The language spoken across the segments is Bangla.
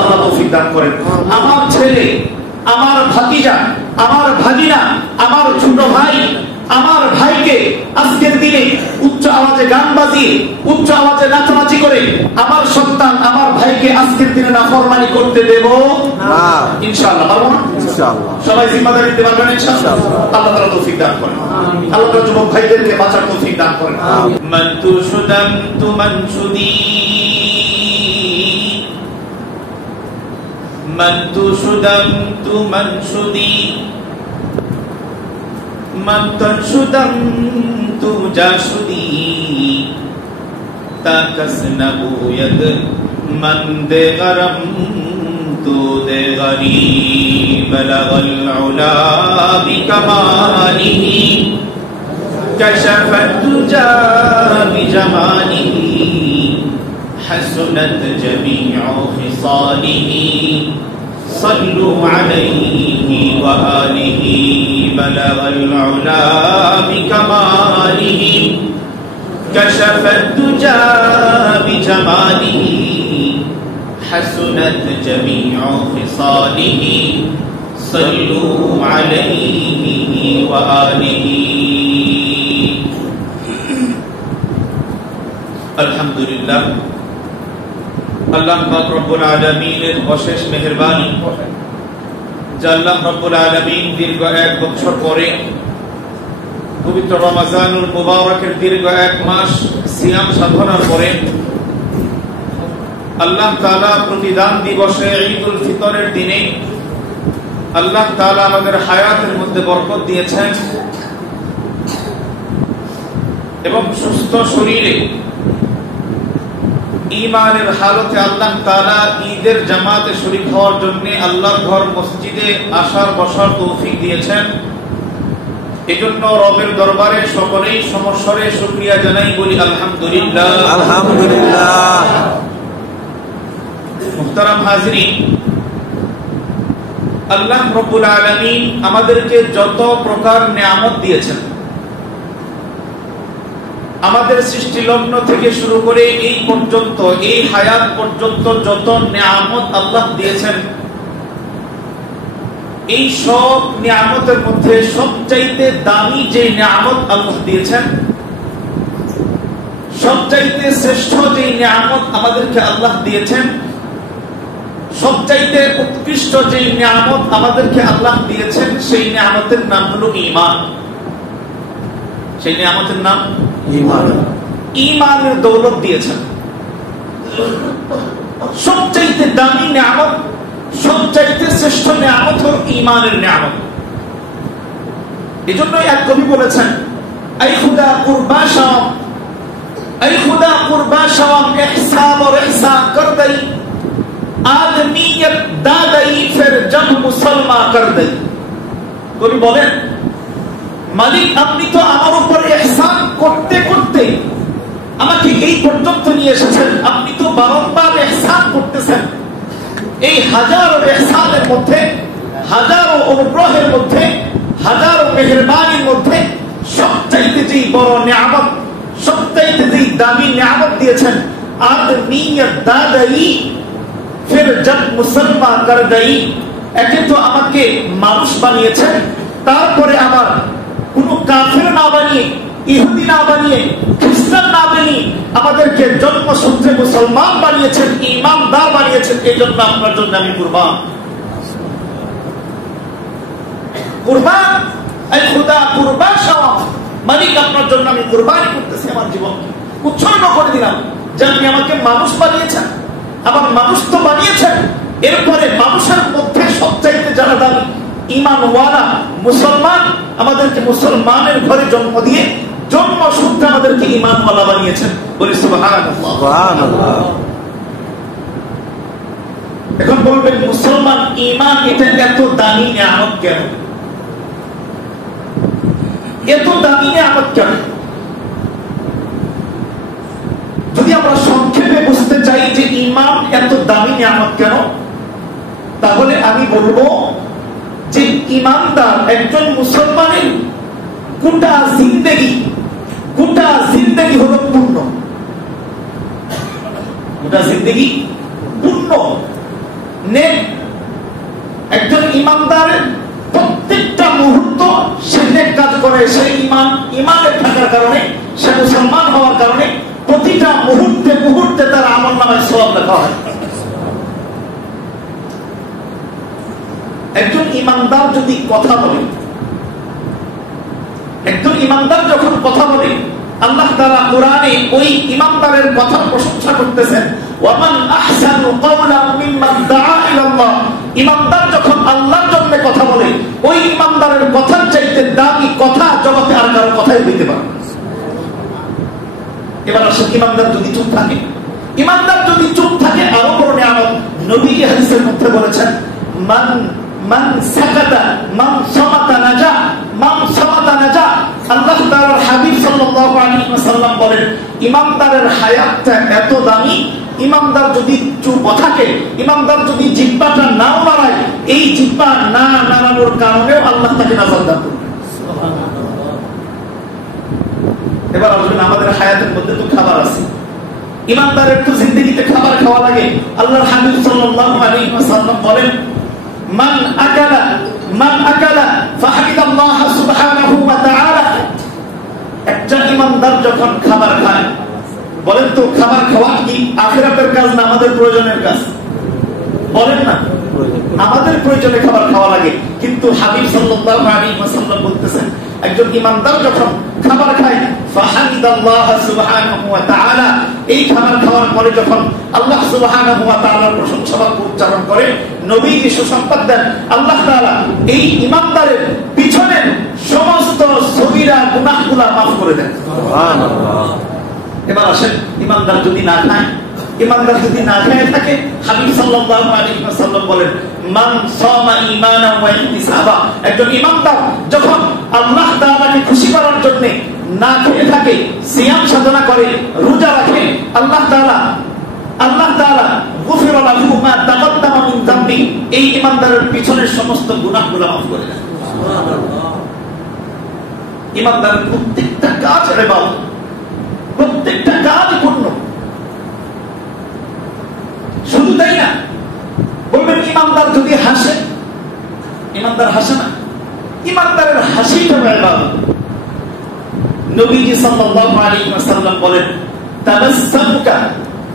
আল্লাহ তৌফিক দান করেন। আমার ছেলে, আমার ভাতিজা, আমার ভাগিনা, আমার ছোট ভাই, আমার ভাইকে আজকের দিনে উচ্চ আওয়াজে গান বাজিয়ে, উচ্চ আওয়াজে নাচানাচি করে আমার সন্তান, আমার ভাইকে আজকের দিনে নাফরমানি করতে দেব না। ইনশাআল্লাহ পারবো না? ইনশাআল্লাহ সবাই জিম্মাদারি নিতে পারবেন ইনশাআল্লাহ। আল্লাহ তাআলা তৌফিক দান করেন। আল্লাহ তাআলা যুবক ভাইদেরকে বাঁচার তৌফিক দান করেন। মানতু সুদামতু মানসুদি মানতু সুদামতু মানসুদি মানতু সুদামতু জাসুদি তাকাসনাবু ইয়াদ মান দে গরম তু দে গরি বলগল উলা বিকমালিহি কাশাফাত তুজা বিজামালিহি حسنت جميع خصاله صلوا عليه وآله بلغ العلا بكماله كشف الدجى بجماله حسنت جميع خصاله صلوا عليه وآله الحمد لله। আল্লাহ পাক রব্বুল আলামিনের অশেষ মেহেরবানি যে আল্লাহ রব্বুল আলামিন দীর্ঘ 1 বছর পরে পবিত্র রমজানুল মুবারকের দীর্ঘ 1 মাস সিয়াম সাধনার পরে আল্লাহ তাআলা প্রতিদান দিবসে ঈদুল ফিতরের দিনে আল্লাহ তাআলা আমাদের হায়াতের মধ্যে বরকত দিয়েছেন এবং সুস্থ শরীরে ঈমানের হালতে আল্লাহ তাআলা ঈদের জামাতে শরীক হওয়ার জন্য আল্লাহর ঘর মসজিদে আসার বসার তৌফিক দিয়েছেন। এজন্য রবের দরবারে সকলেই সমস্বরে শুকরিয়া জানাই, বলি আলহামদুলিল্লাহ আলহামদুলিল্লাহ। মুহতারাম হাজিরিন, আল্লাহ রাব্বুল আলামিন আমাদেরকে যত প্রকার নিয়ামত দিয়েছেন, আমাদের সৃষ্টি লগ্ন থেকে শুরু করে এই পর্যন্ত, এই হায়াত পর্যন্ত যত নিয়ামত আল্লাহ দিয়েছেন, এই সব নিয়ামতের মধ্যে সবচাইতে দামি যে নিয়ামত আল্লাহ দিয়েছেন, সবচাইতে শ্রেষ্ঠ যে নিয়ামত আমাদেরকে আল্লাহ দিয়েছেন, সবচাইতে উৎকৃষ্ট যে নিয়ামত আমাদেরকে আল্লাহ দিয়েছেন, সেই নিয়ামতের নাম হলো ঈমান। সেই নিয়ামতের নাম ঈমান। ঈমানের দৌলত দিয়েছেন। সবচাইতে দামি নিয়ামত, সবচাইতে শ্রেষ্ঠ নিয়ামত হলো ঈমানের নিয়ামত। এজন্য এক কবি বলেছেন, আই খুদা কুরবা শাম, আই খুদা কুরবা শাম ইহসান और ihsan कर दई आदमियत दादई फिर जब मुसलमान कर दई। কবি বলেন, মালিক আপনি তো আমার উপর ইহসান করতে করতে আমাকে এই পর্যন্ত নিয়ে এসেছেন, আপনি তো বারংবার ইহসান করতেছেন। এই হাজারো ইহসানের মধ্যে, হাজারো অনুগ্রহের মধ্যে, হাজারো মেহেরবানির মধ্যে সবচাইতে যেই বড় নিয়ামত, সবচাইতে যেই দামি নিয়ামত দিয়েছেন, আদমিয়ত দাদাই ফির জব মুসলমান কর দেই। একে তো আমাকে মানুষ বানিয়েছেন, তারপরে আবার কোন কাফের না বানিয়ে, ইহুদি না বানিয়ে, খ্রিস্টান না বানিয়ে আমাদেরকে জন্মসূত্রে মুসলমান বানিয়েছেন, ঈমানদার বানিয়েছেন। এই জন্য আপনার জন্য আমি কুরবান। কুরবান আই খুদা কুরবান শাম, মালিক আপনার জন্য আমি কুরবানি করতেছি, আমার জীবনকে উৎসর্গ করে দিলাম যে আপনি আমাকে মানুষ বানিয়েছেন। আবার মানুষ তো বানিয়েছেন, এরপরে মানুষের মধ্যে সবচাইতে যারা দামি ঈমানওয়ালা মুসলমান, আমাদেরকে মুসলমানের ঘরে জন্ম দিয়ে জন্মসূত্রে আমাদেরকে ঈমানওয়ালা বানিয়েছেন। বলি সুবহানাল্লাহ সুবহানাল্লাহ। এখন বলবেন মুসলমান ঈমান এটা এত দামি নিয়ামত কেন? এত দামি নিয়ামত কেন? যদি আমরা সংক্ষেপে বুঝতে চাই যে ঈমান এত দামি নিয়ামত কেন, তাহলে আমি বলবো যে ঈমানদার একজন মুসলমানের গোটা জিন্দেগি হলো পূর্ণ। গোটা জিন্দেগি পূর্ণ। নেক। একজন ইমানদারের প্রত্যেকটা মুহূর্ত সে নেক কাজ করে, সেই ইমানে থাকার কারণে, সে মুসলমান হওয়ার কারণে প্রতিটা মুহূর্তে মুহূর্তে তার আমলনামায় সওয়াব লেখা হয়। একজন ইমানদার যদি কথা বলে, একজন ইমানদার যখন কথা বলে, আল্লাহ তাআলা কোরআনে ওই ইমানদারের কথার প্রশংসা করতেছেন, ওয়ামান আহসানু কাওলাম মিম্মান দাআ ইলাল্লাহ। ইমানদার যখন আল্লাহর জন্য কথা বলে, ওই ইমানদারের কথার চাইতে দামি কথা জগতে আর কারো কথাই হইতে পারে না। এবার আসলে ইমানদার যদি চুপ থাকে, ইমানদার যদি চুপ থাকে, আরো বড় নিয়ামত নবী হাদিসের মধ্যে বলেছেন, মান সাকাতা মান সামাতা নাজা, মান সামাতা নাজা। আল্লাহ তাআলার হাবিব সাল্লাল্লাহু আলাইহি ওয়াসাল্লাম বলেন, ইমানদারের হায়াতটা এত দামি, ইমানদার যদি চুপ থাকে, ইমানদার যদি জিহ্বাটা নাও নাড়ায়, এই জিহ্বা না নাড়ানোর কারণেও আল্লাহ তাকে নাজাত দান করবেন। এবার আসলে আমাদের হায়াতের মধ্যে তো খাবার আছে, ইমানদারের তো জিন্দেগিতে খাবার খাওয়া লাগে। আল্লাহর হাবিব সাল্লাল্লাহু আলাইহি ওয়াসাল্লাম বলেন, মান আকালা ফাহামিদাল্লাহ সুবহানাহু ওয়া তাআলা। একটা ইমানদার যখন খাবার খায়, বলেন তো খাবার খাওয়া কি আখিরাতের কাজ না আমাদের প্রয়োজনের কাজ? বলেন না, আমাদের প্রয়োজনে খাবার খাওয়া লাগে, কিন্তু হাবিব সাল্লাল্লাহু আলাইহি ওয়াসাল্লাম বলতেছেন, একজন ইমানদার যখন খাবার খায়, ফাহামিদাল্লাহ সুবহানাহু ওয়া তাআলা, এই খাবার খাওয়ার পরে যখন আল্লাহ সুবহানাহু ওয়া তাআলার প্রশংসা উচ্চারণ করে, নবীজি সুসংবাদ দেন, আল্লাহ তাআলা এই ইমানদারের পিছনের সমস্ত সগীরা গুনাহগুলো মাফ করে দেন। সুবহানাল্লাহ। এবার আসেন, ইমানদার যদি না খায়, ইমানদার যদি না খেয়ে থাকে, হাবিব সাল্লাল্লাহু আলাইহি ওয়াসাল্লাম বলেন, মান সামা ঈমানান ওয়া ইহতিসাবা। একজন ইমানদার যখন আল্লাহ তাআলাকে খুশি করার জন্য না খেয়ে থাকে, সিয়াম সাধনা করে, রোজা রাখে, আল্লাহ তাআলা গুফিরা লাহু মা তাকাদ্দামা মিন যামবি, এই ইমানদারের পিছনের সমস্ত গুনাহগুলো মাফ করে দেন। সুবহানাল্লাহ। ইমানদারের প্রত্যেকটা কাজ ইবাদত, প্রত্যেকটা কাজ পূর্ণ। শুধু তাই না, বলবেন ইমানদার যদি হাসে, ইমানদার হাসে না, ইমানদারের হাসিটা ইবাদত। নবীজি সাল্লাল্লাহু আলাইহি ওয়াসাল্লাম বলেন,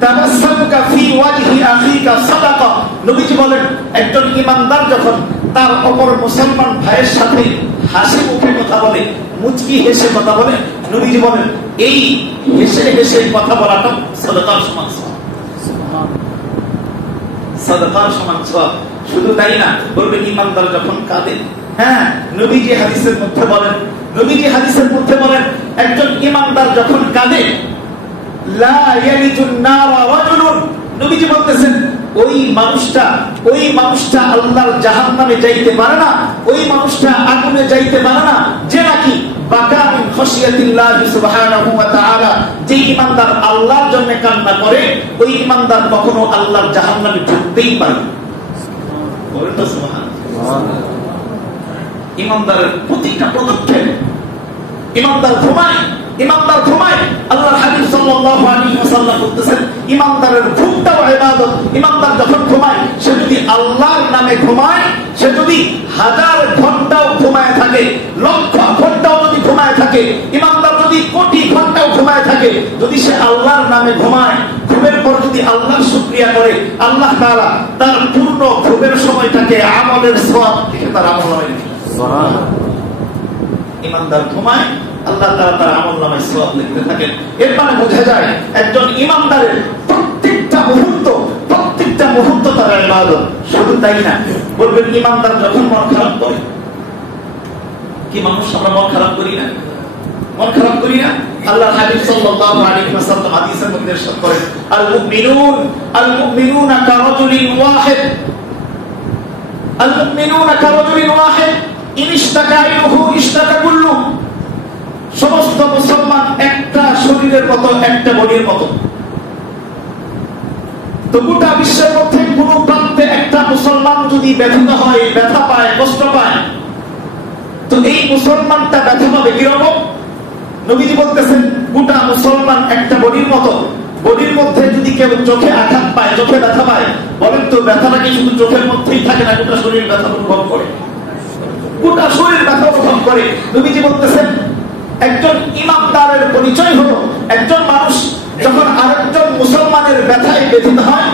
তাবাসসামুকা ফি ওয়াজহি আখিকা সাদাকা। নবীজি বলেন, একজন ইমানদার যখন তার অপর মুসলমান ভাইয়ের সাথে হাসি মুখে কথা বলে, মুচকি হেসে কথা বলে, নবীজি বলেন, এই হেসে হেসে কথা বলাটা সাদাকার সমান। সাদাকার সমান সওয়াব। শুধু তাই না, বলবেন ইমানদার যখন কাঁদে, হ্যাঁ, নবীজি হাদিসের মধ্যে বলেন, একজন ইমানদার যখন কাঁদে, লা ইয়ালিজুন নারা রাজুলুন। নবীজি বলতেছেন, ওই মানুষটা আল্লাহর জাহান্নামে যাইতে পারে না, ওই মানুষটা আগুনে যাইতে পারে না, যে নাকি বাকা মিন খাশিয়াতিল্লাহ সুবহানাহু ওয়া তাআলা। যে ইমানদার আল্লাহর জন্য কান্না করে, ওই ইমানদার কখনো আল্লাহর জাহান্নামে ঢুকতেই পারে না। বলেন তো সুবহানাল্লাহ। ইমানদারের প্রতিটা পদক্ষেপ, ইমানদার ঘুমায়, আল্লাহর হাবিব সাল্লাল্লাহু আলাইহি ওয়াসাল্লাম বলতেছেন, ইমানদারের ঘুমটাও ইবাদত। ইমানদার যখন ঘুমায়, সে যদি আল্লাহর নামে ঘুমায়, সে যদি 1000 ঘন্টাও ঘুমায় থাকে, লক্ষ ঘন্টাও যদি ঘুমায় থাকে, ইমানদার যদি কোটি ঘন্টাও ঘুমায় থাকে, যদি সে আল্লাহর নামে ঘুমায়, ঘুমের পর যদি আল্লাহর শুকরিয়া করে, আল্লাহ তাআলা তার পূর্ণ ঘুমের সময়টাকে আমলের সওয়াব লিখে তার আমলনামায় লিখে। সুবহানাল্লাহ। ইমানদার ঘুমায়, আল্লাহ তাআলা তার আমলনামায় সওয়াব লিখতে থাকেন। এর মানে বোঝা যায়, একজন ইমানদারের প্রত্যেকটা মুহূর্ত তার ইবাদত। শুধু তাই না, বলবেন ইমানদার যখন মন খারাপ করে, কি মানুষ আমরা মন খারাপ করি না? আল্লাহর হাবিব সাল্লাল্লাহু আলাইহি ওয়াসাল্লাম হাদিসের মধ্যে ইরশাদ করেন, আল মুমিনুনা কারাজুলিন ওয়াহিদ, ইন ইশতাকা আইনুহু ইশতাকা কুল্লু। সমস্ত মুসলমান একটা শরীরের মতো, একটা বডির মতো। তো গোটা বিশ্বের মধ্যে কোন প্রান্তে একটা মুসলমান যদি ব্যথিত হয়, ব্যথা পায়, কষ্ট পায়, তো এই মুসলমানটা ব্যথা পাবে কিরকম? নবীজি বলতেছেন, গোটা মুসলমান একটা বডির মতো। বডির মধ্যে যদি কেউ চোখে আঘাত পায়, চোখে ব্যথা পায়, বলেন তো ব্যথাটা কি শুধু চোখের মধ্যেই থাকে না গোটা শরীর ব্যথা অনুভব করে? গোটা শরীর ব্যথা অনুভব করে। নবীজি বলতেছেন একজন ইমানদারের পরিচয় হলো একজন মানুষ যখন আরেকজন মুসলমানের ব্যথায় ব্যথিত হয়,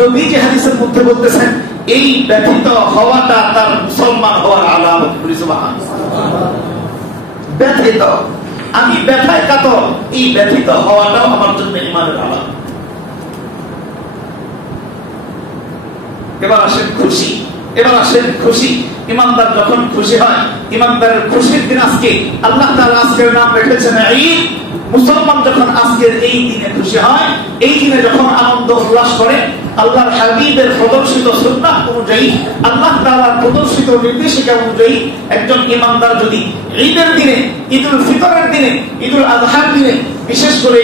নবীজি হাদিসের মধ্যে বলতেছেন এই ব্যথিত হওয়াটা তার মুসলমান হওয়ার আলামত। ব্যথিত, আমি ব্যথায় কাতর, এই ব্যথিত হওয়াটাও আমার জন্য ইমানের আলামত। এবার আসেন খুশি। এবার আসেন খুশি। ইমানদার যখন খুশি হয়, ইমানদারের খুশির দিন আজকে। আল্লাহ তাআলা আজকের নাম রেখেছেন ঈদ। মুসলমান যখন আজকের এই দিনে খুশি হয়, এই দিনে যখন আনন্দ উল্লাস করে, আল্লাহর হাবিবের প্রদর্শিত সুন্নাহ অনুযায়ী, আল্লাহ তাআলার প্রদর্শিত নির্দেশিকা অনুযায়ী একজন ইমানদার যদি ঈদের দিনে, ঈদুল ফিতরের দিনে, ঈদুল আযহার দিনে, বিশেষ করে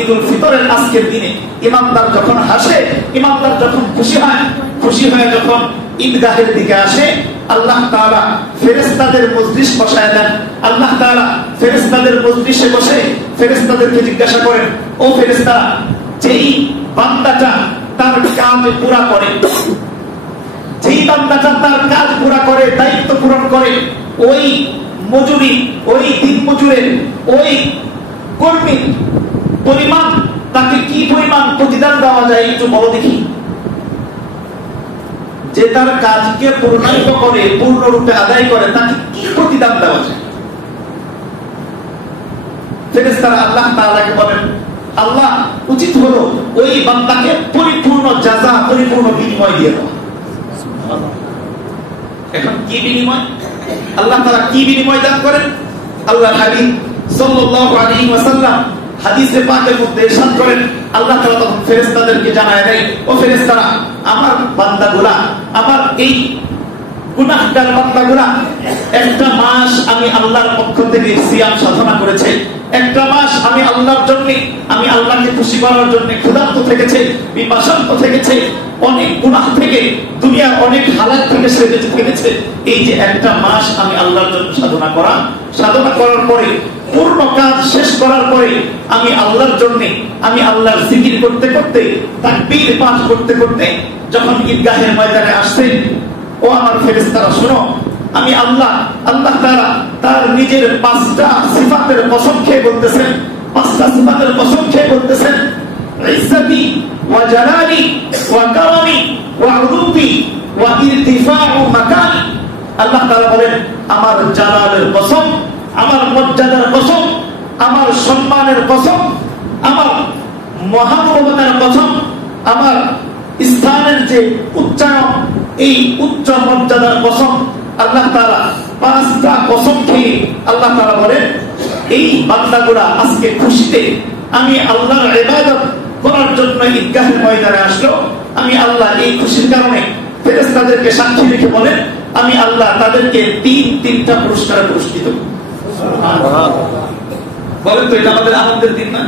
ঈদুল ফিতরের আজকের দিনে ইমানদার যখন হাসে, ইমানদার যখন খুশি হয়, খুশি হয়ে যখন ঈদগাহের দিকে আসে, আল্লাহ তাআলা ফেরেশতাদের মজলিস বসায় দেন। আল্লাহ তাআলা ফেরেশতাদের মজলিসে বসে ফেরেশতাদেরকে জিজ্ঞাসা করেন, ও ফেরেশতারা, যেই বান্দাটা তার কাজ পুরা করে, যেই বান্দাটা তার কাজ পুরা করে, দায়িত্ব পূরণ করে, ওই মজুরি, ওই দিন মজুরের, ওই কর্মীর পরিমাণ, তাকে কি পরিমাণ প্রতিদান দেওয়া যায় একটু বলো দেখি। যে তার কাজকে পূর্ণাঙ্গ করে, পূর্ণরূপে আদায় করে, তাকে কি প্রতিদান দেওয়া যায়? ফেরেশতারা আল্লাহ তাআলাকে বলেন, আল্লাহ, উচিত হলো ওই বান্দাকে পরিপূর্ণ জাযা, পরিপূর্ণ বিনিময় দিয়ে দেওয়া। এখন কি বিনিময়? আল্লাহ তাআলা কি বিনিময় দান করেন? আল্লাহর হাবিব সাল্লাল্লাহু আলাইহি ওয়াসাল্লাম হাদিসে পাকের মধ্যে ইরশাদ করেন, আল্লাহ তাআলা তখন ফেরেশতাদেরকে জানায় দেয়, ও ফেরেশতারা, আমার বান্দাগুলা, আমার এই গুনাহগার বান্দাগুলা একটা মাস আমি আল্লাহর পক্ষ থেকে সিয়াম সাধনা করেছে, একটা মাস আমি আল্লাহর জন্য, আমি আল্লাহকে খুশি করার জন্য ক্ষুধার্ত থেকেছে, পিপাসার্ত থেকেছে, অনেক গুনাহ থেকে, দুনিয়ার অনেক হালাত থেকে সে বেঁচে থেকেছে। এই যে একটা মাস আমি আল্লাহর জন্য সাধনা করার পরে, পূর্ণ কাজ শেষ করার পরে, আমি আল্লাহর জন্য, আমি আল্লাহর জিকির করতে করতে, তাকবীর পাঠ করতে করতে যখন ঈদগাহের ময়দানে আসছেন, ও আমার ফেরেশতারা শোনো, আমি আল্লাহ তাআলা তার নিজের 5টা সিফাতের কসম খেয়ে বলতেছেন, 5টা সিফাতের কসম খেয়ে বলতেছেন, ইজ্জতি ওয়া জালালি ওয়া কারামি ওয়া উলুবি ওয়া ইরতিফাউ মাকানি। আল্লাহ তাআলা বলেন, আমার জালালের কসম, আমার মর্যাদার কসম, আমার সম্মানের কসম, আমার মহানুভবতার কসম, আমার স্থানের যে উচ্চারণ, এই উচ্চ মর্যাদার কসম। আল্লাহ তাআলা 5টা কসম খেয়ে আল্লাহ তাআলা বলেন, এই বান্দাগুলা আজকে খুশিতে আমি আল্লাহর ইবাদত করার জন্য ঈদগাহের ময়দানে আসলো, আমি আল্লাহ এই খুশির কারণে ফেরেশতাদেরকে সাক্ষী রেখে বলেন, আমি আল্লাহ তাদেরকে 3টা পুরস্কারে পুরস্কৃত করব। বলেন তো এটা আমাদের আনন্দের দিন না?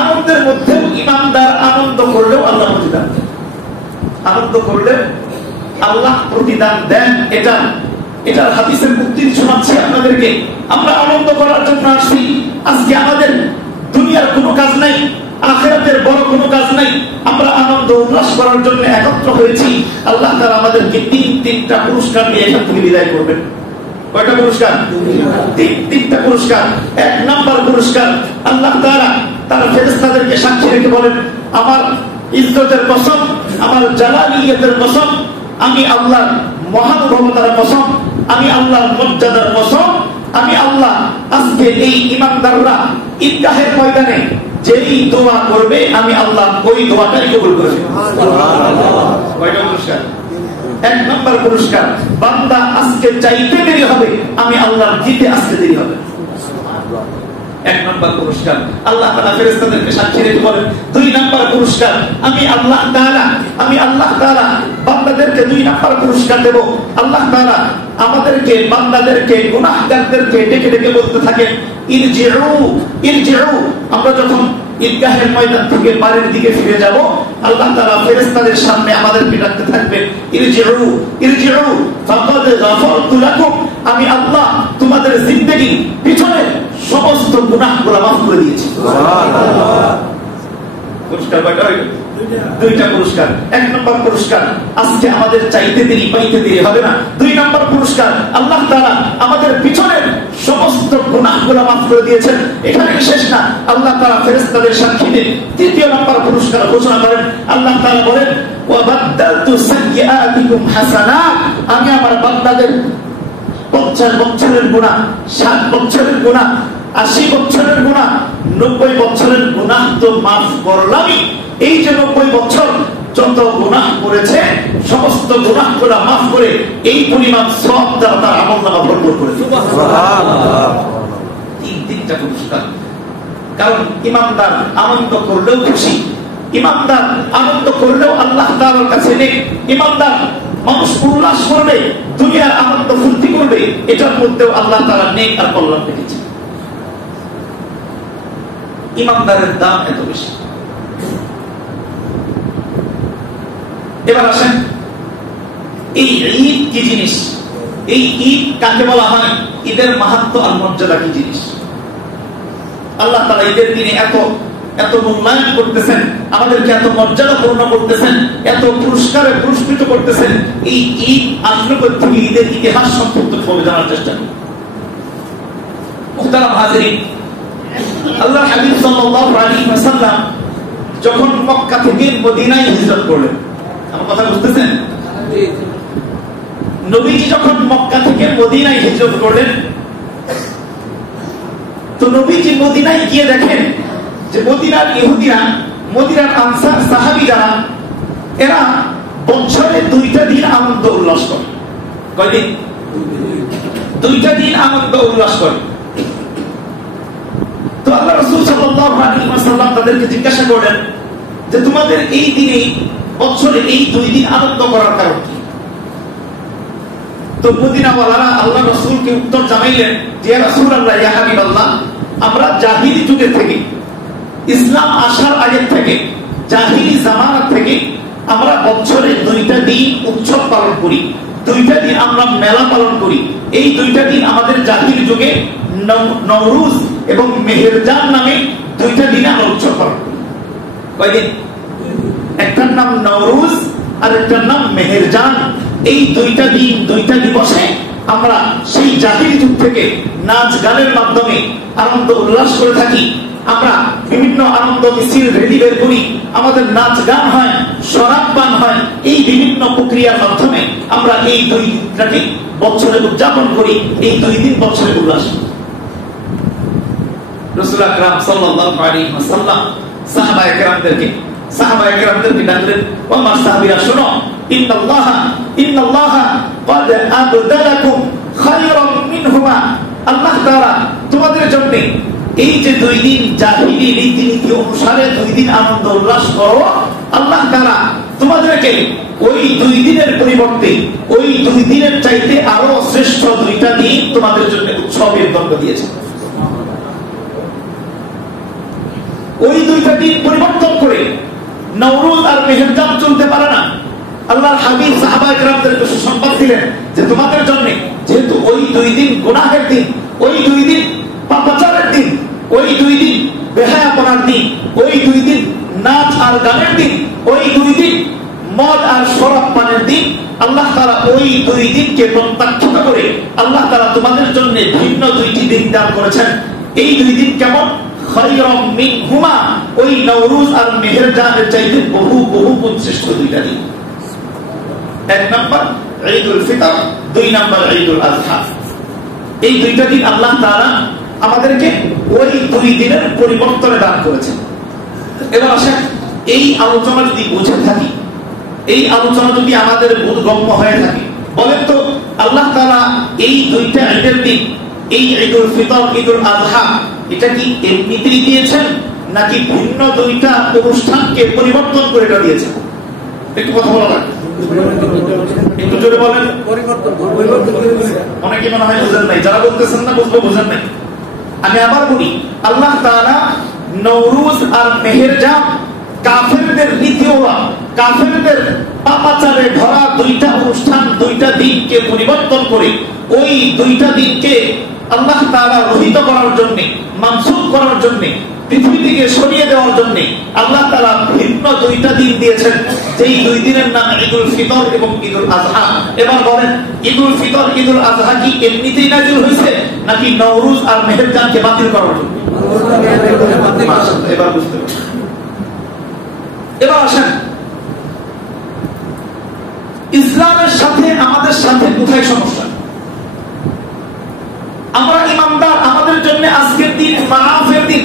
আনন্দের মধ্যে ইমানদার আনন্দ করলেও আল্লাহ প্রতিদান দেন, আনন্দ করলে আল্লাহ প্রতিদান দেন। এটার হাদিসের মুক্তি শোনাচ্ছি আপনাদেরকে। আমরা আনন্দ করার জন্য আসছি। আজকে আমাদের দুনিয়ার কোনো কাজ নাই, আখিরাতের বড় কোনো কাজ নাই, আমরা আনন্দ উল্লাস করার জন্য একত্র হয়েছি। আল্লাহ তাআলা আমাদেরকে 3টা পুরস্কার দিয়ে এখান থেকে বিদায় করবেন। কয়টা পুরস্কার? 3টা পুরস্কার। 1 নাম্বার পুরস্কার, আল্লাহ তাআলা তার ফেরেশতাদেরকে সাক্ষী রেখে বলেন, আমার ইজ্জতের কসম, আমার জালালিয়তের কসম, আমি আল্লাহর মহানুভবতার কসম, আমি আল্লাহর মর্যাদার কসম, আমি আল্লাহ আজকে এই ইমানদাররা ঈদগাহের ময়দানে যেই দোয়া করবে, আমি আল্লাহ ওই দোয়াটাই কবুল করব। কয়টা পুরস্কার? 1 নম্বর পুরস্কার, বান্দা আজকে চাইতে দেরি হবে, আমি আল্লাহ দিতে আজকে দেরি হবে। 1 নম্বর পুরস্কার। আল্লাহ তাআলা ফেরেশতাদেরকে সাক্ষী রেখে বলেন, 2 নম্বর পুরস্কার, আমি আল্লাহ তাআলা বান্দাদেরকে 2 নম্বর পুরস্কার দেব। আল্লাহ তাআলা আমাদেরকে, বান্দাদেরকে, গুনাহগারদেরকে ডেকে ডেকে বলতে থাকেন, ইরজিউ। আমরা যখন ঈদগাহের ময়দান থেকে বাড়ির দিকে ফিরে যাব, আল্লাহ তাআলা ফেরেশতাদের সামনে আমাদেরকে ডাকতে থাকবেন, ইরজিউ ফাকাদ গাফারতু লাকুম। আমি আল্লাহ তোমাদের জিন্দেগি পিছনের সমস্ত গুনাহগুলো মাফ করে দিয়েছি। সুবহানাল্লাহ। পুরস্কার, কয়টা হইল? দুইটা পুরস্কার। এক নম্বর পুরস্কার, আজকে আমাদের চাইতে দেরি পাইতে দেরি হবে না। দুই নম্বর পুরস্কার, আল্লাহ তাআলা আমাদের পিছনের সমস্ত গুনাহগুলো মাফ করে দিয়েছেন। এখানে শেষ না, আল্লাহ তাআলা ফেরেশতাদের সাক্ষীতে তৃতীয় নম্বর পুরস্কার ঘোষণা করেন। আল্লাহ তাআলা বলেন, ওয়া বাদদালতু সাইয়্যাতিকুম হাসানাত, আমি আমার বান্দাদের 50 বছরের গুনাহ, 60 বছরের গুনাহ, 80 বছরের গুনাহ, 90 বছরের গুনাহ তো মাফ করলামই। এই যে 90 বছর যত গুনাহ করেছে সমস্ত গুনাহগুলো মাফ করে এই পরিমাণ সওয়াব দ্বারা তার আমলনামা ভরপুর করে দিল। সুবহানাল্লাহ। তিনটা পুরস্কার। কারণ ইমানদার আনন্দ করলেও খুশি, ইমানদার আনন্দ করলেও আল্লাহ তাআলার কাছে নেক। ইমানদার মানুষ উল্লাস করবে, দুনিয়ার আনন্দ ফুর্তি করবে, এটার মধ্যেও আল্লাহ তাআলা নেক আর কল্যাণ রেখেছে। ইমানদারের দাম এত বেশি। এবার আসেন, এই ঈদ কি জিনিস, এই ঈদ কাকে বলা হয়, ঈদের মাহাত্ম্য আর মর্যাদা কি জিনিস। আল্লাহ তাআলা ঈদের দিনে এত এত মূল্যায়ন করতেছেন, আমাদেরকে এত মর্যাদা পূর্ণ করতেছেন, এত পুরস্কারে পুরস্কৃত করতেছেন। এই ঈদ আসলে থেকে ঈদের ইতিহাস সম্পর্কে ভাবে জানার চেষ্টা করি। মুহতারাম হাজিরিন, আল্লাহর হাবিব সাল্লাল্লাহু আলাইহি ওয়াসাল্লাম যখন মক্কা থেকে মদিনায় হিজরত করলেন, আমার কথা বুঝতেছেন? নবীজি যখন মক্কা থেকে মদিনায় হিজরত করলেন, তো নবীজি মদিনায় গিয়ে দেখেন যে মদিনার ইহুদিরা, মদিনার আনসার সাহাবী যারা, এরা বছরে 2টা দিন আনন্দ উল্লাস করে। কয়দিন? 2টা দিন আনন্দ উল্লাস করে। তো আল্লাহ রাসূল সাল্লাল্লাহু আলাইহি ওয়াসাল্লাম তাদেরকে জিজ্ঞাসা করলেন যে তোমাদের এই দিনে, বছরে এই 2 দিন আনন্দ করার কারণ কি? তো মদিনাওয়ালারা আল্লাহ রাসূলকে উত্তর জানাইলেন যে ইয়া রাসূলুল্লাহ, ইয়া হাবিবাল্লাহ, আমরা জাহিলি যুগে থেকে, ইসলাম আসার আগে থেকে, জাহিলি জামানা থেকে আমরা বছরে 2টা দিন উৎসব পালন করি, 2টা দিন আমরা মেলা পালন করি। এই 2টা দিন আমাদের জাহিলি যুগে নওরুজ এবং মেহেরজান নামে 2টা দিন আমরা উৎসব পালন করি। কয়দিন? একটার নাম নওরুজ আর একটার নাম মেহেরজান। এই 2টা দিন, 2টা দিবসে আমরা সেই জাহিলি যুগ থেকে নাচ গানের মাধ্যমে আনন্দ উল্লাস করে থাকি। আমরা বিভিন্ন আনন্দ মিছিল রেলি বের করি, আমাদের নাচ গান হয়, শরাব পান হয়। এই বিভিন্ন প্রক্রিয়ার মাধ্যমে আমরা এই 2 দিনটাকে বছরে উদযাপন করি। এই 2 দিন বছরে উল্লাস। রাসূল আকরাম সাল্লাল্লাহু আলাইহি ওয়াসাল্লাম সাহাবায়ে কেরামদেরকে ডাকলেন, ও আমার সাহাবীরা শোনো, ইন্নাল্লাহা ক্বাদ আবদালাকুম খায়রাম মিনহুমা, আল্লাহ তাআলা তোমাদের জন্য এই যে 2 দিন জাহিলি রীতিনীতি অনুসারে 2 দিন আনন্দ উল্লাস করো, আল্লাহ তাআলা তোমাদেরকে ওই 2 দিনের পরিবর্তে ওই 2 দিনের চাইতে আরো শ্রেষ্ঠ 2টা দিন তোমাদের জন্য উৎসবের দণ্ড দিয়েছে। ওই 2টা দিন পরিবর্তন করে নওরুজ আর মেহেরজান চলতে পারে না। আল্লাহর হাবিব সাহাবায়ে কেরামদেরকে সুসংবাদ দিলেন যে তোমাদের জন্য যেহেতু ওই 2 দিন গুনাহের দিন, ওই 2 দিন পাপাচারের দিন, ওই 2 দিন বেহায়াপনার দিন, ওই 2 দিন নাচ আর গানের দিন, ওই 2 দিন মদ আর শরাব পানের দিন, আল্লাহ তাআলা ওই 2 দিনকে প্রত্যাখ্যাত করে আল্লাহ তাআলা তোমাদের জন্য ভিন্ন 2টি দিন দান করেছেন। এই 2 দিন কেমন? খায়রাম মিনহুমা, ওই নওরুজ আর মেহেরজানের চাইতে বহু বহু গুণ শ্রেষ্ঠ 2টা দিন। 1 নম্বর ঈদুল ফিতর, 2 নম্বর ঈদুল আযহা। এই 2টা দিন আল্লাহ তাআলা আমাদেরকে ওই 2 দিনের পরিবর্তনে দান করেছেন। এবার আসেন, এই আলোচনা যদি বুঝে থাকি, এই আলোচনা যদি আমাদের বোধগম্য হয়ে থাকে, বলেন তো আল্লাহ তাআলা এই 2টা ঈদের দিন, এই ঈদুল ফিতর, ঈদুল আযহা, এটা কি এমনিতেই দিয়েছেন নাকি ভিন্ন 2টা অনুষ্ঠানকে পরিবর্তন করে এটা দিয়েছেন? একটু কথা বলা লাগবে, একটু জোরে বলেন। অনেকে মনে হয় বুঝেন নাই, যারা বলতেছেন না বুঝবো বুঝেন নাই। আমি আবার বলি, আল্লাহ তাআলা নওরুজ আর মেহেরজান কাফেরদের নীতিওয়ালা, কাফেরদের পাপাচারে ভরা 2টা অনুষ্ঠান, 2টা দিনকে পরিবর্তন করে ওই 2টা দিনকে আল্লাহ তাআলা রহিত করার জন্য, মানসুখ করার জন্য পৃথিবী থেকে সরিয়ে দেওয়ার জন্য আল্লাহ তাআলা ভিন্ন দুইটা দিন দিয়েছেন, যেই দুই দিনের নাম ঈদুল ফিতর এবং ঈদুল আযহা। এবার বলেন, ঈদুল ফিতর ঈদুল আযহা কি এমনিতেই নাযিল হয়েছে নাকি নওরুজ আর মেহেরজানকে বাতিল করার জন্য? এবার বুঝতে পারছেন। এবার আসেন, ইসলামের সাথে আমাদের সাথে কোথায় সমস্যা? আমরা ইমানদার, আমাদের জন্য আজকের দিন মাআফের দিন,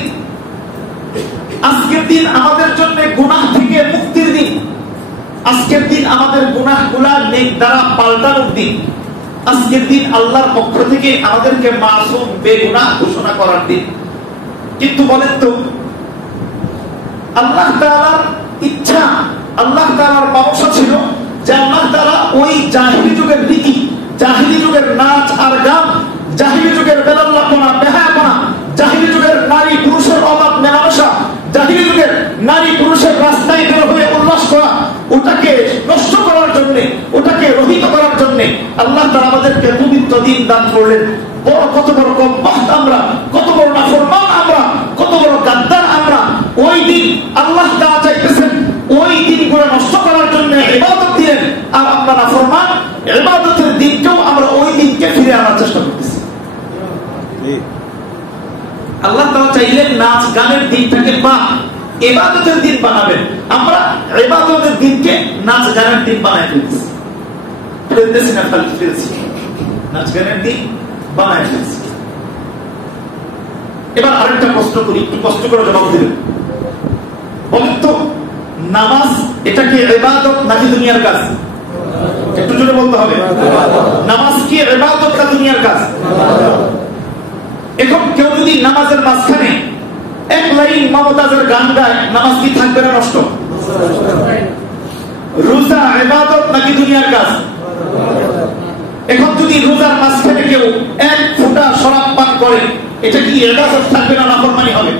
আজকের দিন আমাদের জন্য গুনাহ থেকে মুক্তির দিন, আজকের দিন আমাদের গুনাহগুলা নেক দ্বারা পাল্টানোর দিন, আজকের দিন আল্লাহর পক্ষ থেকে আমাদেরকে মাসুম বেগুনাহ ঘোষণা করার দিন। কিন্তু বলেন তো, আল্লাহ তাআলার ইচ্ছা, আল্লাহ তাআলার ব্যবস্থা ছিল যে আল্লাহ তাআলা ওই জাহিলি যুগের রীতি, জাহিলি যুগের নাচ আর গান, জাহিলি যুগের বেলাল্লাপনা বেহায়াপনা, জাহিলি যুগের নারী পুরুষের অবাধ মেলামেশা, জাহিলি যুগের নারী পুরুষের রাস্তায় বের হয়ে উল্লাস করা, ওটাকে নষ্ট করার জন্য, ওটাকে রহিত করার জন্য আল্লাহ তাআলা আমাদেরকে পবিত্র দিন দান করলেন। কত বড় কমবখত আমরা, কত বড় নাফরমান আমরা, কত বড় গাদ্দার আমরা। ওই দিন আল্লাহ তাআলা চাইতেছেন ওই দিনগুলো নষ্ট করার জন্য ইবাদত দিলেন, আর আমরা নাফরমান, ইবাদতের দিনকেও আমরা ওই দিনকে ফিরে আনার চেষ্টা করতেছি। আল্লাহ তাআলা চাইলেন নাচ গানের দিনটাকে বা ইবাদতের দিন বানাবেন, আমরা ইবাদতের দিনকে নাচ গানের দিন বানাই ফেলতেছি না, ফেলছি নাচ গানের দিন বানাই ফেলছি। এবার আরেকটা প্রশ্ন করি, একটু কষ্ট করে জবাব দিবেন। বলেন তো, নামাজ এটা কি ইবাদত নাকি দুনিয়ার কাজ? একটু জোরে বলতে হবে। নামাজ কি ইবাদত না দুনিয়ার কাজ? এখন কেউ যদি নামাজের মাঝখানে এক লাইন মমতাজের গান গায়, নামাজ কি থাকবে না নষ্ট? রোজা ইবাদত নাকি দুনিয়ার কাজ? এখন যদি রোজার মাঝখানে কেউ এক ফোঁটা শরাব পান করে, এটা কি ইবাদত থাকবে না নাফরমানি হবে?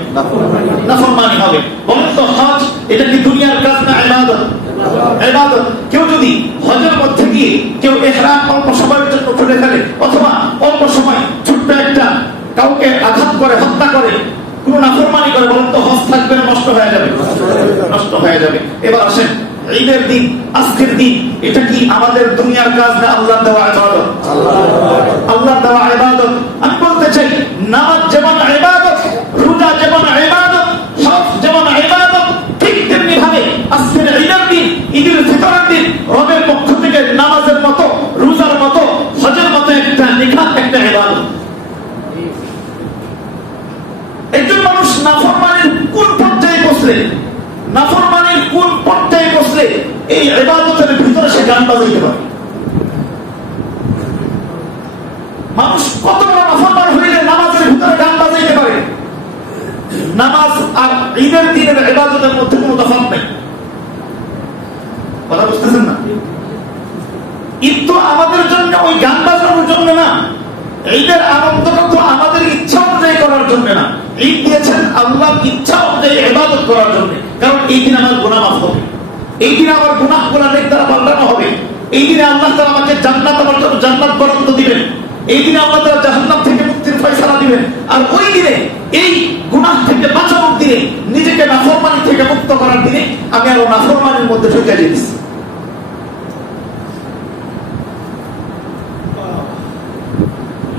নাফরমানি হবে। বলেন তো, হজ এটা কি দুনিয়ার কাজ না ইবাদত? ইবাদত। কেউ যদি হজের মধ্যে গিয়ে কেউ ইহরাম অল্প সময়ের জন্য খুলে ফেলে, অথবা অল্প সময় ছোট্ট একটা কাউকে আঘাত করে, হত্যা করে, কোন নাফরমানি করে, বলেন তো হজ থাকবে না নষ্ট হয়ে যাবে? নষ্ট হয়ে যাবে। এবার আসেন, ঈদের দিন, আজকের দিন, এটা কি আমাদের দুনিয়ার কাজ না আল্লাহর দেওয়া ইবাদত? আল্লাহর দেওয়া ইবাদত। আমি বলতে চাই, নামাজ যেমন ইবাদত, রোজা যেমন ইবাদত, হজ যেমন ইবাদত, ঠিক তেমনি ভাবে আজকের ঈদের দিন, ঈদুল ফিতরের দিন রবের পক্ষ থেকে নামাজের মতো, রোজার মতো, হজের মতো একটা নিখাত একটা ইবাদত। একজন মানুষ নাফরমানির কোন পর্যায়ে বসলে, নাফরমানির কোন পর্যায়ে বসলে এই ইবাদতের ভিতরে সে গান বাজাইতে পারে? মানুষ কত বড় নাফরমান হইলে নামাজের ভিতরে গান বাজাইতে পারে? নামাজ আর ঈদের দিনের ইবাদতের মধ্যে কোনো তফাৎ নেই। কথা বুঝতেছেন না? ঈদ তো আমাদের জন্য ওই গান বাজানোর জন্য না, ঈদের আনন্দটা তো আমাদের ইচ্ছা অনুযায়ী করার জন্য না। ঈদ দিয়েছেন আল্লাহর ইচ্ছা অনুযায়ী ইবাদত করার জন্য। কারণ এই দিন আমার গুনাহ মাফ হবে, এই দিন আমার গুনাহগুলো নেক দ্বারা পাল্টানো হবে, এই দিনে আল্লাহ তাআলা আমাকে জান্নাত, আমার জন্য জান্নাত বরাদ্দ দিবেন, এই দিনে আল্লাহ তাআলা জাহান্নাম থেকে মুক্তির ফয়সালা দিবেন। আর ওই দিনে, এই গুনাহ থেকে বাঁচানোর দিনে, নিজেকে নাফরমানি থেকে মুক্ত করার দিনে আমি আরো নাফরমানির মধ্যে ঢুকে যাচ্ছি।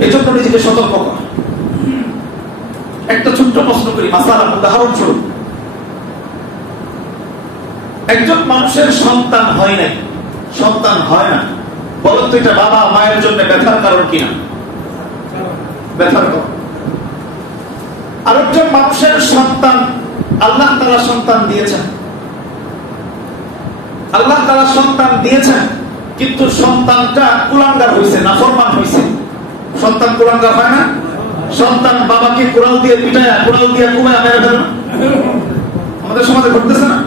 এই জন্য নিজেকে সতর্ক করা। একটা ছোট্ট প্রশ্ন করি, মাসালা উদাহরণস্বরূপ, একজন মানুষের সন্তান হয় নাই, সন্তান হয় না, বলুন তো এটা বাবা মায়ের জন্য ব্যথার কারণ কিনা? ব্যথার কারণ। আরেকজন মানুষের সন্তান, আল্লাহ তাআলা সন্তান দিয়েছেন, আল্লাহ তাআলা সন্তান দিয়েছেন, কিন্তু সন্তানটা কুলাঙ্গার হয়েছে, নাফরমান হয়েছে। সন্তান কুলাঙ্গার হয় না? সন্তান বাবাকে কুড়াল দিয়ে পিটায়, কুড়াল দিয়ে কুমায় মেরে ফেলে, আমাদের সমাজে ঘটতেছে না?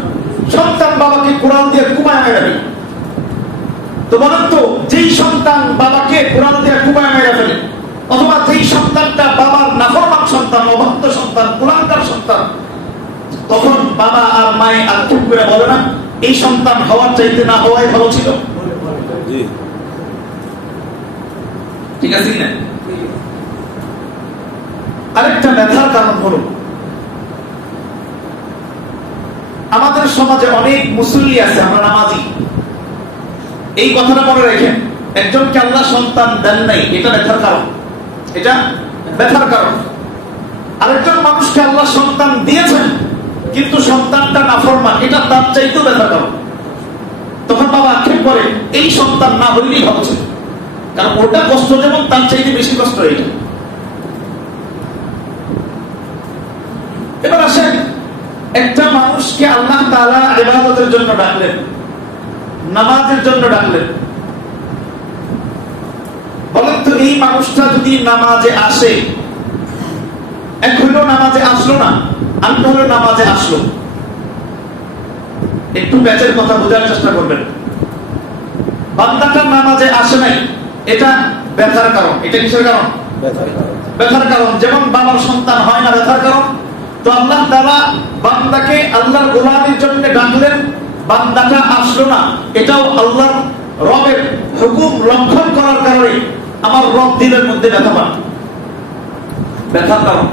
সন্তান বাবাকে কুড়াল দিয়ে কুমায় মেরে ফেলে। তো বলেন তো, যেই সন্তান বাবাকে কুড়াল দিয়ে কুমায় মেরে ফেলে, অথবা যেই সন্তানটা বাবার নাফরমান সন্তান, অভক্ত সন্তান, কুলাঙ্গার সন্তান, তখন বাবা আর মায়ে আক্ষেপ করে বলে না এই সন্তান হওয়ার চাইতে না হওয়াই ভালো ছিল? ঠিক আছে না? আরেকটা ব্যথার কারণ হলো আমাদের সমাজে অনেক মুসল্লি আছে, আমরা নামাজি। এই কথাটা মনে রেখেন, একজনকে আল্লাহ সন্তান দেন নাই, এটা ব্যথার কারণ, এটা ব্যথার কারণ। আরেকজন মানুষকে আল্লাহ সন্তান দিয়েছেন কিন্তু সন্তানটা নাফরমান, এটা তার চাইতেও ব্যথার কারণ। তখন বাবা আক্ষেপ করে এই সন্তান না হইলেই ভালো ছিল, কারণ ওটা কষ্ট যেমন তার চাইতে বেশি কষ্ট এইটা। এবার আসেন, একটা মানুষকে আল্লাহ তাআলা ইবাদতের জন্য ডাকলেন, নামাজের জন্য ডাকলেন। বলেন তো এই মানুষটা যদি নামাজে আসে, এক হইলো নামাজে আসলো না, আর হলো নামাজে আসলো, একটু ব্যাচের কথা বোঝার চেষ্টা করবেন। বান্দাটা নামাজে আসে নাই, এটা ব্যথার কারণ। এটা কিসের কারণ? ব্যথার কারণ। যেমন বাবার সন্তান হয় না, ব্যথার কারণ। তো আল্লাহ তাআলা বান্দাকে আল্লাহর গোলামির জন্য ডাকলেন, বান্দাটা আসলো না, এটাও আল্লাহর রবের হুকুম লঙ্ঘন করার কারণে আমার রব দিলের মধ্যে ব্যথা পান, ব্যথার কারণ।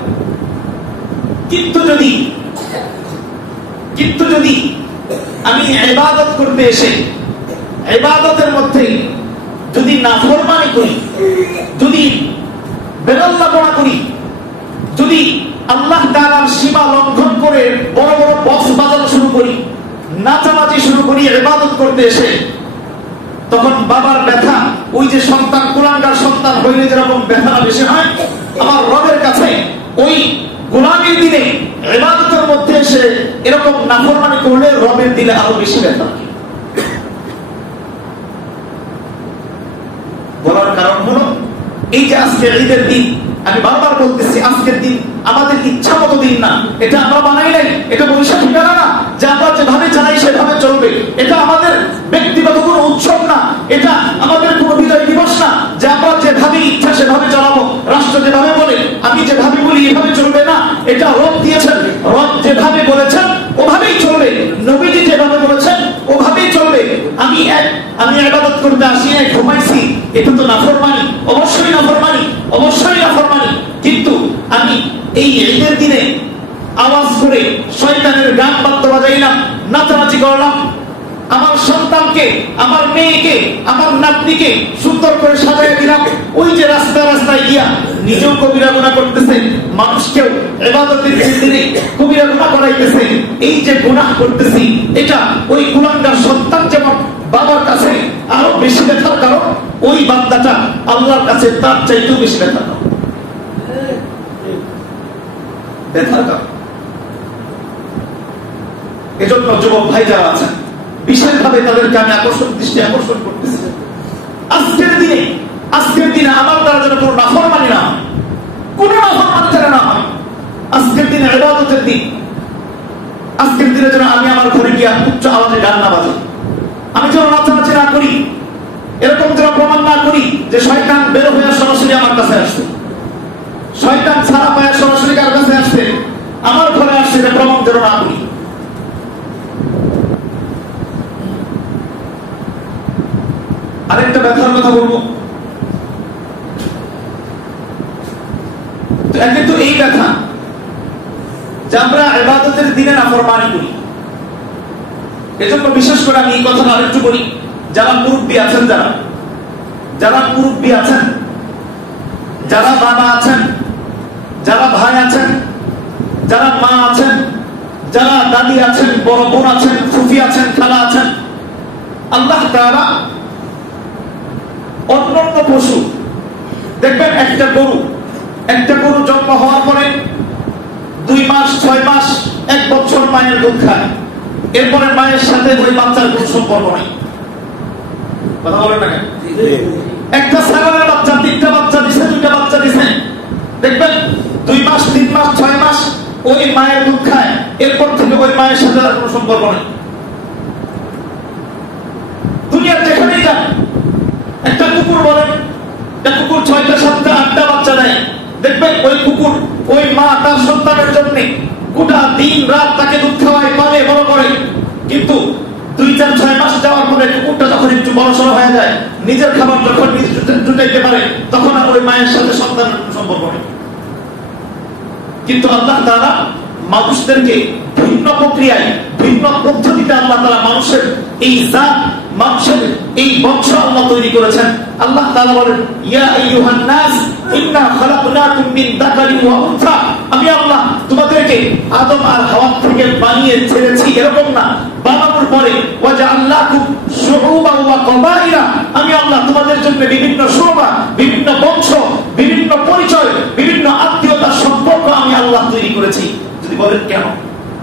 কিন্তু যদি আমি ইবাদত করতে এসে ইবাদতের মধ্যে যদি নাফরমানি করি, যদি বেলাল্লাপনা করি, যদি আল্লাহ তাআলার সীমা লঙ্ঘন করে বড় বড় বক্স বাজানো শুরু করি, নাচানাচি শুরু করি ইবাদত করতে এসে, তখন বাবার ব্যথা, ওই যে সন্তান কুলাঙ্গার সন্তান হইলে যেরকম ব্যথাটা বেশি হয়, আমার রবের কাছে ওই গোলামীর দিনে ইবাদতের মধ্যে এসে এরকম নাফরমানি করলে রবের দিলে আরো বেশি ব্যথা। বলার কারণ হলো এই যে আজকে ঈদের দিন, আমি বারবার বলতেছি আজকের দিন আমাদের ইচ্ছা মতো দিন না, এটা আমরা বানাই নাই, এটা বৈশাখ ঠিকানা না যে আমরা যেভাবে চাই সেভাবে চলবে, এটা আমাদের ব্যক্তিগত কোনো উৎসব না, এটা আমাদের কোনো বিজয় দিবস না যে আমরা যেভাবে ইচ্ছা সেভাবে চালাবো, রাষ্ট্র যেভাবে বলে আমি যেভাবে বলি এভাবে চলবে না। এটা রব দিয়েছেন, রব যেভাবে বলেছেন ওভাবেই চলবে, নবীজি যেভাবে বলেছেন ওভাবেই চলবে। আমি ইবাদত করতে আসি, ঘুমাইছি, এটা তো নাফরমানি, অবশ্যই নাফরমানি, অবশ্যই নাফরমানি। কিন্তু আমি এই ঈদের দিনে আওয়াজ করে শয়তানের গান বাদ্য বাজাইলাম, নাচানাচি করলাম, আমার সন্তানকে, আমার মেয়েকে, আমার নাতনিকে সুন্দর করে সাজাই দিলাম, ওই যে রাস্তায় রাস্তায় গিয়া নিজেও কবিরা গুনাহ করতেছে, মানুষকেও ইবাদতের দিনে কবিরা গুনাহ করাইতেছে। এই যে গুনাহ করতেছি, এটা ওই কুলাঙ্গার সন্তান যেমন বাবার কাছে আরো বেশি ব্যথার কারণ, ওই বান্দাটা আল্লাহর কাছে তার চাইতেও বেশি ব্যথার কারণ, ব্যথার কারণ। এজন্য যুবক ভাই যারা আছেন, বিশেষভাবে তাদেরকে আমি দৃষ্টি আকর্ষণ করতেছি, আজকের দিনে আমার দ্বারা যেন কোনো নাফরমানি না হয়, কোনো নাফরমানি যেন না হয়। আজকের দিনে ইবাদতের দিন, আজকের দিনে যেন আমি আমার ঘরে গিয়ে উচ্চ আওয়াজে গান না বাজাই, আমি যেন নাচানাচি না করি, এরকম যেন প্রমাণ না করি যে শয়তান বের হয়ে সরাসরি আমার কাছে আসছে, শয়তান ছাড়া পায়ে সরাসরি কার কাছে আসছে, আমার ঘরে আসছে, এটা প্রমাণ যেন না করি। আরেকটা ব্যথার কথা বলবো, একে তো এই ব্যথা যে আমরা ইবাদতের দিনে নাফরমানি করি। এজন্য বিশেষ করে আমি এই কথাটা আরেকটু বলি, যারা মুরব্বী আছেন, যারা মুরব্বী আছেন, যারা বাবা আছেন, যারা ভাই আছেন, যারা মা আছেন, যারা দাদি আছেন, বড় বোন আছেন, ফুফি আছেন, খালা আছেন, আল্লাহ তাআলা অন্যান্য পশু দেখবেন, একটা গরু জন্ম হওয়ার পরে 2 মাস, 6 মাস, 1 বছর মায়ের দুধ খায়, এরপরে মায়ের সাথে ওই বাচ্চার কোনো সম্পর্ক নাই। কথা বলেন না কেন? একটা ছাগলের বাচ্চা 3টা বাচ্চা দিছে, 2টা বাচ্চা দিছে, দেখবেন 2 মাস, 3 মাস, 6 মাস ওই মায়ের দুধ খায়, এরপর থেকে ওই মায়ের সাথে আর কোনো সম্পর্ক নেই। দুনিয়ার যেখানেই যান, একটা কুকুর বলেন, একটা কুকুর 6টা, 7টা, 8টা বাচ্চা দেয়, দেখবেন ওই কুকুর, ওই মা তার সন্তানের জন্য গোটা দিন রাত তাকে দুধ খাওয়ায়, পালে, বড় করে। কিন্তু 2-4-6 মাস যাওয়ার পরে কুকুরটা যখন একটু বড়সড় হয়ে যায়, নিজের খাবার যখন নিজে জুটাইতে পারে, তখন আর ওই মায়ের সাথে সন্তানের সম্পর্ক নেই। কিন্তু আল্লাহ তাআলা মানুষদেরকে ভিন্ন প্রক্রিয়ায় ভিন্ন পদ্ধতিতে আল্লাহ তাআলা মানুষের এই জাত, মানুষের এই বংশ আল্লাহ তৈরি করেছেন। আল্লাহ তাআলা বলেন, ইয়া আইয়ুহান নাস ইন্না খালাকনাকুম মিন যাকারিন ওয়া উনসা, আমি আল্লাহ তোমাদেরকে আদম আর হাওয়া থেকে বানিয়ে ছেড়েছি, এরকম না, বানানোর পরে ওয়াজআলনাকুম শুউবান ওয়া কবাইলা, আমি আল্লাহ তোমাদের জন্য বিভিন্ন শোভা, বিভিন্ন বংশ, বিভিন্ন পরিচয়, বিভিন্ন আত্মীয়তার সম্পর্ক আমি আল্লাহ তৈরি করেছি। যদি বলেন কেন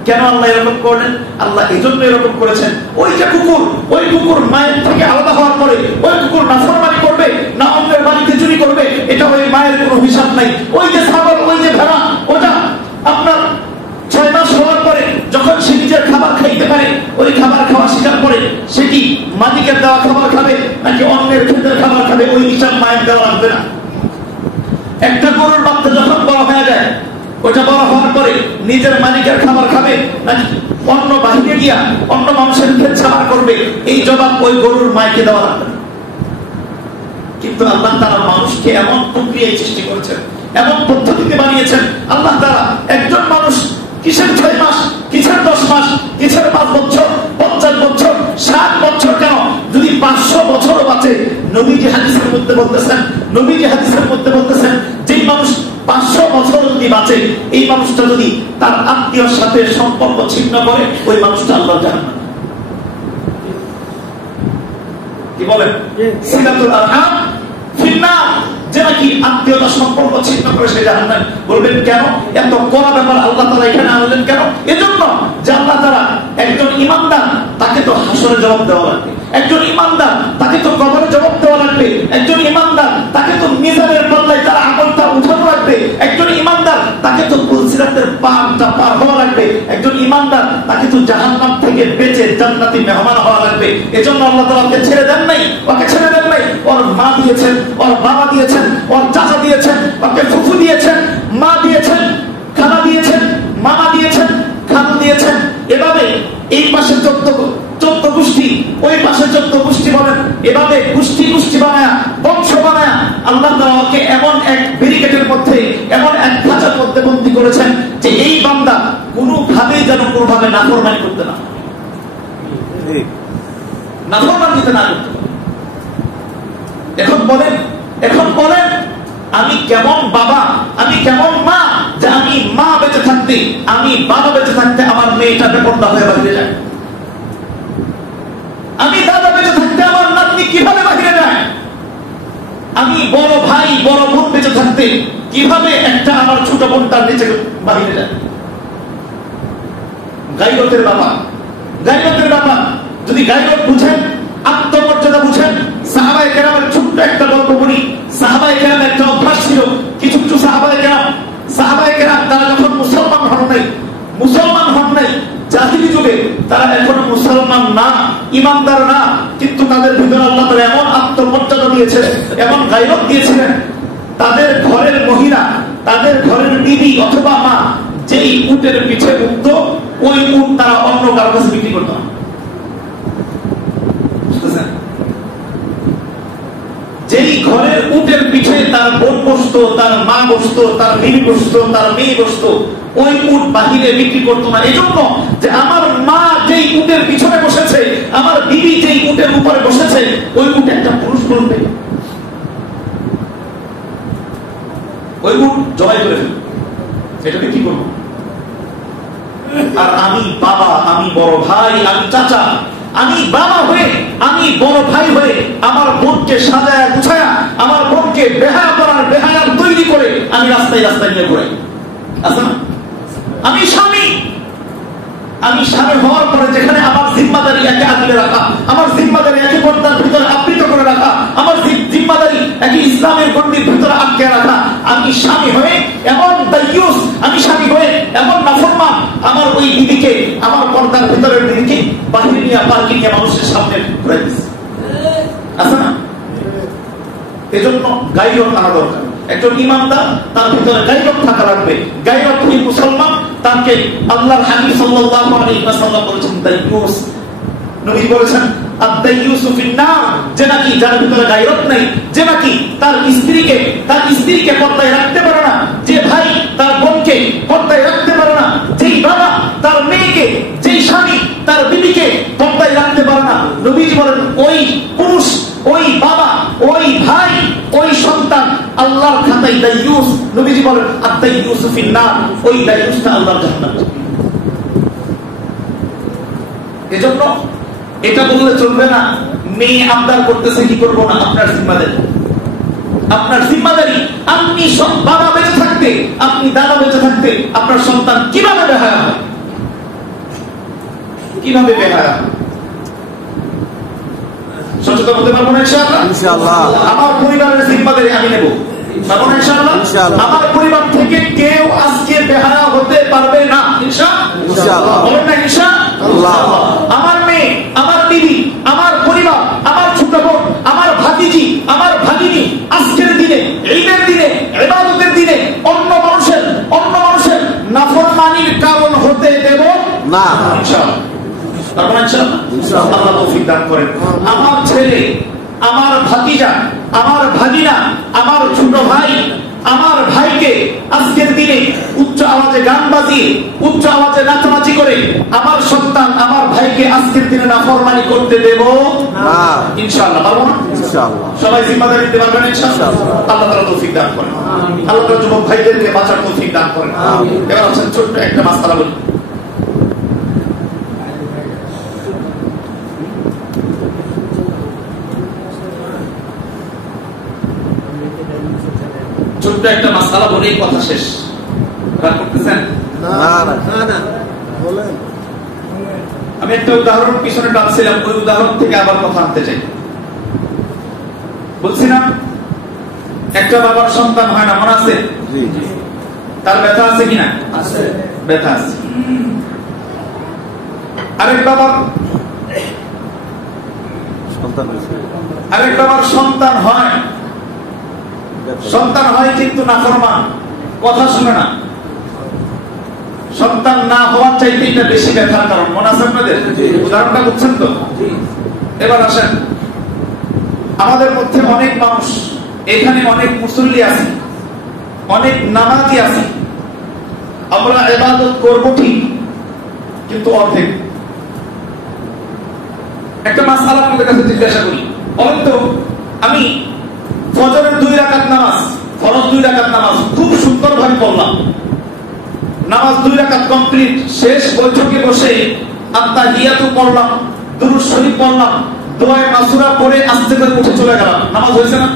কেন আল্লাহ এরকম করলেন? আল্লাহ এই জন্য এরকম করেছেন, ওই যে কুকুর, ওই কুকুর মায়ের থেকে আলাদা হওয়ার পরে ওই কুকুর নাফরমানি করবে না অন্যের বাড়িতে চুরি করবে, এটা ওই মায়ের কোনো হিসাব নাই। ওই যে ছাগল, ওই যে ভেড়া, ওটা আপনার 6 মাস হওয়ার পরে যখন সে নিজের খাবার খাইতে পারে, ওই খাবার খাওয়া স্বীকার করে, সে কি মালিকের দেওয়া খাবার খাবে নাকি অন্যের ক্ষেতের খাবার খাবে, ওই হিসাব মায়ের দেওয়া লাগবে না। একটা গরুর বাচ্চা যখন বড় হয়ে যায়, ওটা বড় হওয়ার পরে নিজের মালিকের খাবার খাবে নাকি অন্য বাহিরে গিয়া অন্য মানুষের ক্ষেত খাবার করবে, এই জবাব ওই গরুর মাইকে দেওয়া লাগবে না। কিন্তু আল্লাহ তাআলা মানুষকে এমন প্রক্রিয়ায় সৃষ্টি করেছেন, এমন পদ্ধতিতে বানিয়েছেন। আল্লাহ তাআলা একজন মানুষ কিসের 6 মাস, কিসের 10 মাস, কিসের 5 বছর, 50 বছর, 60 বছর, কেন যদি 500 বছর বাঁচে, নবীজি হাদিসের মধ্যে বলতেছেন যেই মানুষ 500 বছর যদি বাঁচে, এই মানুষটা যদি তার আত্মীয়র সাথে সম্পর্ক ছিন্ন করে, ওই মানুষটা আল্লাহর জাহান্নাম। কি বলেন? সিলাতুল আরহাম ফিন্নার, যে নাকি আত্মীয়তা সম্পর্ক ছিন্ন করে সে জাহান্নাম। বলবেন কেন এত কড়া ব্যাপার আল্লাহ তাআলা এখানে আনলেন কেন? এজন্য যে আল্লাহ তাআলা একজন ঈমানদার, তাকে তো হাসরে জবাব দেওয়া লাগবে, একজন ঈমানদার তাকে তো কবরে জবাব দেওয়া লাগবে, একজন ঈমানদার তাকে তো মিজানের পাল্লায় তার আমলটা উঠানো লাগবে, একজন ঈমানদার তাকে তো পুলসিরাতের পারটা পার হওয়া লাগবে, একজন ঈমানদার তাকে তো জাহান্নাম থেকে বেঁচে জান্নাতি মেহমান হওয়া লাগবে। এজন্য আল্লাহ তাআলা ওকে ছেড়ে দেন নাই, ওর মা দিয়েছেন, ওর বাবা দিয়েছেন, ওর চাচা দিয়েছেন, ওকে ফুফু দিয়েছেন, মা দিয়েছেন, খালা দিয়েছেন, মামা দিয়েছেন, খালু দিয়েছেন, এভাবে এই পাশে 14 গোষ্ঠী, ওই পাশে 14 গোষ্ঠী বলেন, এভাবে গোষ্ঠী বানায়া, বংশ বানায়া আল্লাহ তাআলা ওকে এমন এক ব্যারিকেডের মধ্যে, এমন এক খাঁচার মধ্যে বন্দী করেছেন যে এই বান্দা কোনোভাবেই যেন কোনোভাবে নাফরমানি করতে না, নাফরমানি করতে না। এখন বলেন আমি কেমন বাবা, আমি কেমন মা, যে আমি মা বেঁচে থাকতে, আমি বাবা বেঁচে থাকতে আমার মেয়েটা বেপরদা হয়ে বাহিরে যায়, আমি দাদা বেঁচে থাকতে আমার নাতনি কিভাবে বাহিরে যায়, আমি বড় ভাই বড় বোন বেঁচে থাকতে কিভাবে একটা আমার ছোট বোন তার নিচে বাহিরে যায়। গায়রতের ব্যাপার যদি গায়রত বুঝেন, আত্মমর্যাদা বুঝেন, সাহাবায়ে কেরামের ছোট্ট একটা গল্প বলি। সাহাবায়ে কেরামের একটা অভ্যাস ছিল, কিছু সাহাবায়ে কেরাম তারা যখন মুসলমান হন নাই জাহিলি যুগে, তারা এখনো মুসলমান না, ইমানদার না, কিন্তু তাদের ভিতরে আল্লাহ তাআলা এমন আত্মমর্যাদা দিয়েছিলেন, এমন গায়রত দিয়েছিলেন, তাদের ঘরের মহিলা, তাদের ঘরের বিবি অথবা মা যেই উটের পিছে উঠত, ওই উট তারা অন্য কারো কাছে বিক্রি করত না। যেই ঘরের উটের পিছে তার বোন বসতো, তার মা বসতো, তার বিবি বসতো, তার মেয়ে বসতো, ওই উট বাহিরে বিক্রি করতো না। এজন্য যে আমার মা যেই উটের পিছনে বসেছে, আমার বিবি যেই উটের উপরে বসেছে, ওই উট একটা পুরুষ বলবে, ওই উট জবাই করে ফেলবে, এটা বিক্রি করবো। আর আমি বাবা, আমি বড় ভাই, আমি চাচা, আমি বাবা হয়ে, আমি বড় ভাই হয়ে আমার বোনকে সাজায়া গুছায়া, আমার বোনকে বেহায়া তৈরি করে আমি রাস্তায় নিয়ে ঘুরাই। আচ্ছা, আমি স্বামী হওয়ার পরে যেখানে আমার জিম্মাদারি একে আগলে রাখা, আমার জিম্মাদারি একে পর্দার ভিতরে আবৃত করে রাখা, আমার জিম্মাদারি একে ইসলামের গণ্ডির ভিতরে আটকে রাখা, আমি স্বামী হয়ে এমন দায়ুস, আমি স্বামী হয়ে এমন নাফরমান, আমার ওই দিদিকে, আমার পর্দার ভিতরের দিদিকে বাহিরে নিয়ে পার্কিং এ মানুষের সামনে ঘুরাই দিচ্ছে। আচ্ছা না? এজন্য গায়রত আনা দরকার। একজন ঈমানদার তার ভিতরে গায়রত থাকা লাগবে। গায়রতহীন মুসলমান, তাকে আল্লাহর হাবিব সাল্লাল্লাহু আলাইহি ওয়াসাল্লাম বলেছেন দায়ুস। নবী বলেছেন আদ-দায়ুসু ফিন-নার, যে নাকি যার ভিতরে গায়রত নেই, যে নাকি তার স্ত্রীকে পর্দায় রাখতে পারে না, যে ভাই তার বোনকে পর্দায় রাখতে পারে না, যেই বাবা তার মেয়েকে নবীজি বলেন আত-তাইয়ুসু ফিন-নার, ওই দায়ুসটা আল্লাহর জান্নাত। এজন্য এটা বললে চলবে না মেয়ে আবদার করতেছে কি করব না, আপনার জিম্মাদারি, আপনার জিম্মাদারি। আপনি বাবা বেঁচে থাকতে, আপনি দাদা বেঁচে থাকতে আপনার সন্তান কিভাবে বেহায়া হয়, কিভাবে বেহায়া হয়? সচেতন হতে পারবো না ইনশাআল্লাহ। আমার পরিবারের জিম্মাদারি আমি নেব, পারবো না ইনশাআল্লাহ। আমার পরিবার থেকে কেউ আজকে বেহায়া হতে পারবে না ইনশাআল্লাহ। বলেন না ইনশাআল্লাহ। আমার মেয়ে, আমার বিবি, আমার পরিবার, আমার ছোট বোন, আমার ভাতিজি, আমার ভাগিনী আজকের দিনে, ঈদের দিনে, ইবাদতের দিনে অন্য মানুষের নাফরমানির কারণ হতে দেব না ইনশাআল্লাহ। আল্লাহ তৌফিক দান করেন। আমার ছেলে, আমার ভাতিজা, আমার ভাগিনা, আমার ছোট ভাই, আমার ভাইকে আজকের দিনে উচ্চ আওয়াজে গান বাজিয়ে, উচ্চ আওয়াজে নাচানাচি করে আমার সন্তান, আমার ভাইকে আজকের দিনে নাফরমানি করতে দেব না ইনশাআল্লাহ। পারবো না ইনশাআল্লাহ। সবাই জিম্মাদারি নিতে পারবেন ইনশাআল্লাহ। আল্লাহ তাআলা তৌফিক দান করেন। আল্লাহ তাআলা যুবক ভাইদেরকে বাঁচার তৌফিক দান করেন। এবার আসেন ছোট্ট একটা মাসআলা বলি। ছোট্ট একটা মাসআলা বলেই কথা শেষ। রাগ করতেছেন? না, বলেন। আমি একটা উদাহরণ পিছনে টানছিলাম, ওই উদাহরণ থেকে আবার কথা আনতে চাই। বলছিলাম একটা বাবার সন্তান হয় না, মনে আছে? তার ব্যথা আছে কিনা? আছে, ব্যথা আছে। আরেক বাবার সন্তান হয়, সন্তান হয় কিন্তু নাফরমান, কথা শুনে না। সন্তান না হওয়ার চাইতে এটা বেশি ব্যথার কারণ, মনে আছে আপনাদের? উদাহরণটা বুঝছেন তো? এবার আসেন, আমাদের মধ্যে অনেক মানুষ, এখানে অনেক মুসল্লি আছে, অনেক নামাজি আছে, আমরা ইবাদত করব ঠিক, কিন্তু অর্ধেক। একটা মাসআলা আপনাদের কাছে জিজ্ঞাসা করি, বলেন তো, আমি ফজরের 2 রাকাত নামাজ, ফরজ 2 রাকাত নামাজ খুব সুন্দরভাবে পড়লাম, নামাজ 2 রাকাত কমপ্লিট, শেষ বৈঠকে বসে আত্তাহিয়াতু পড়লাম, দুরূদ শরীফ পড়লাম, দোয়ায়ে মাসুরা পড়ে আস্তে করে উঠে চলে গেলাম, নামাজ হয়েছে না?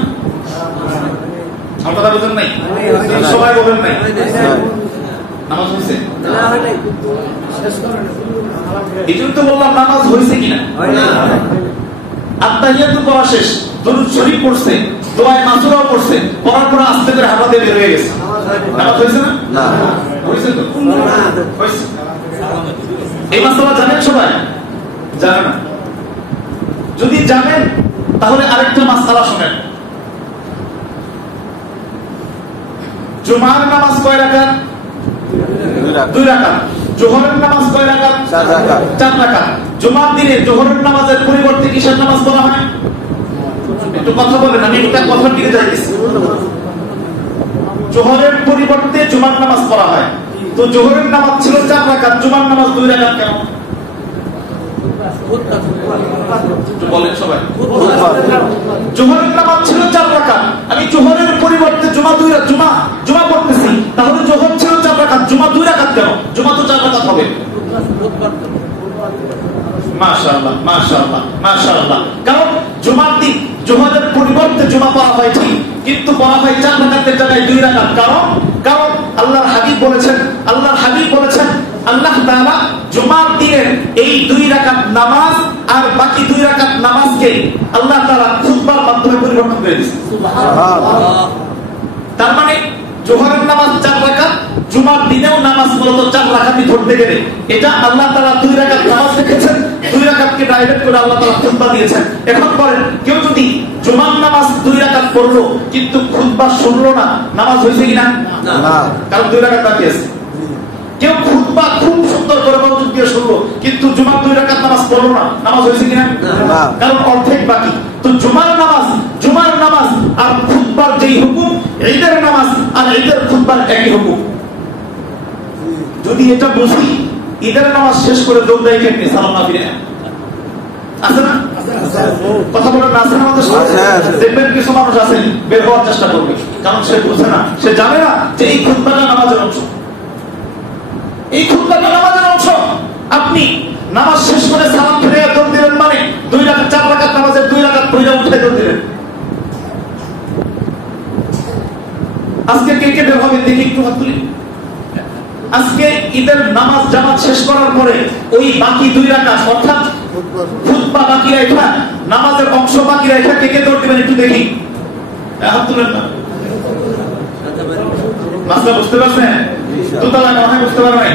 আপনারা বুঝেন নাই? সবাই বলেন নাই? নামাজ হয়েছে? না, হয় নাই। এই জন্য তো বললাম নামাজ হয়েছে কিনা। আত্তাহিয়াতু পড়া শেষ, দুরূদ শরীফ পড়ছে, দোয়ায়ে মাসুরাও পড়ছে, পড়ার পর আস্তে করে হাওয়া দিয়ে বের হয়ে গেছে, নামাজ হয়েছে না? না, হয়েছে তো? হয়েছে। এই মাসআলা জানেন সবাই? জানেন না? যদি জানেন তাহলে আরেকটা মাসআলা শুনেন। জুমার নামাজ কয় রাকাত? 2 রাকাত। জোহরের নামাজ কয় রাকাত? 4 রাকাত। জুমার দিনে জোহরের নামাজের পরিবর্তে কিসের নামাজ পড়া হয়? একটু কথা বলেন, আমি একটা কথার দিকে যাইতেছি। জোহরের পরিবর্তে জুমার নামাজ পড়া হয়, তো জোহরের নামাজ ছিল 4 রাকাত, জুমার নামাজ 2 রাকাত কেন? বলেন সবাই। জোহরের নামাজ ছিল 4 রাকাত, আমি জোহরের পরিবর্তে জুমা পড়তেছি, তাহলে জোহর ছিল 4 রাকাত, জুমা 2 রাকাত কেন? জুমা তো 4 রাকাত হবে। মাশাআল্লাহ, মাশাআল্লাহ, মাশাআল্লাহ। কারণ জুমার দিন জোহরের পরিবর্তে জুমা পড়া হয় ঠিক, কিন্তু পড়া হয় 4 রাকাতের জায়গায় 2 রাকাত। কারণ আল্লাহর হাবিব বলেছেন, আল্লাহ তাআলা জুমার দিনের এই 2 রাকাত নামাজ আর বাকি 2 রাকাত নামাজকে আল্লাহ তাআলা খুতবার মাধ্যমে পরিবর্তন করে দিয়েছেন। সুবহানাল্লাহ। তার মানে জোহরের নামাজ 4 রাকাত, জুমার দিনেও নামাজ মূলত 4 রাকাতই ধরতে গেলে এটা আল্লাহ তাআলা 2 রাকাত নামাজ রেখেছেন, 2 রাকাতকে ডাইভার্ট করে আল্লাহ তাআলা খুতবা দিয়েছেন। এখন বলেন, কেউ যদি জুমার নামাজ 2 রাকাত পড়লো কিন্তু খুতবা শুনলো না, নামাজ হয়েছে কিনা? না, কারণ 2 রাকাত বাকি আছে। কেউ খুতবা খুব সুন্দর করে মনোযোগ দিয়ে শুনলো কিন্তু জুমার 2 রাকাত নামাজ পড়লো না, নামাজ হয়েছে কিনা? না, কারণ অর্ধেক বাকি। তো জুমার নামাজ আর খুতবার যেই হুকুম, ঈদের নামাজ আর ঈদের খুতবার একই হুকুম। যদি এটা বুঝি, ঈদের নামাজ শেষ করে দৌড়াই কেমনি? সালাম না ফিরে আছে না? কথা বলেন না? আছে না? আমাদের দেখবেন কিছু মানুষ আছেন বের হওয়ার চেষ্টা করবে, কারণ সে বুঝে না, সে জানে না যে এই খুতবাটা নামাজের অংশ। এই খুতবাটা নামাজের অংশ। আপনি নামাজ শেষ করে সালাম ফিরে দৌড় দিলেন মানে 2 রাকাত 4 রাকাত নামাজের 2 রাকাত পড়ে উঠে দৌড় দিলেন। আজকে কে কে বের হবে দেখি একটু হাত তুলি। আজকে ঈদের নামাজ জামাত শেষ করার পরে ওই বাকি 2 রাকাত অর্থাৎ খুতবা বাকি রাখা, নামাজের অংশ বাকি রাখা কে কে দৌড় দিবেন একটু দেখি, হাত তুলেন না। মাসলা বুঝতে পারছেন? দোতলা মনে হয় বুঝতে পারবেন।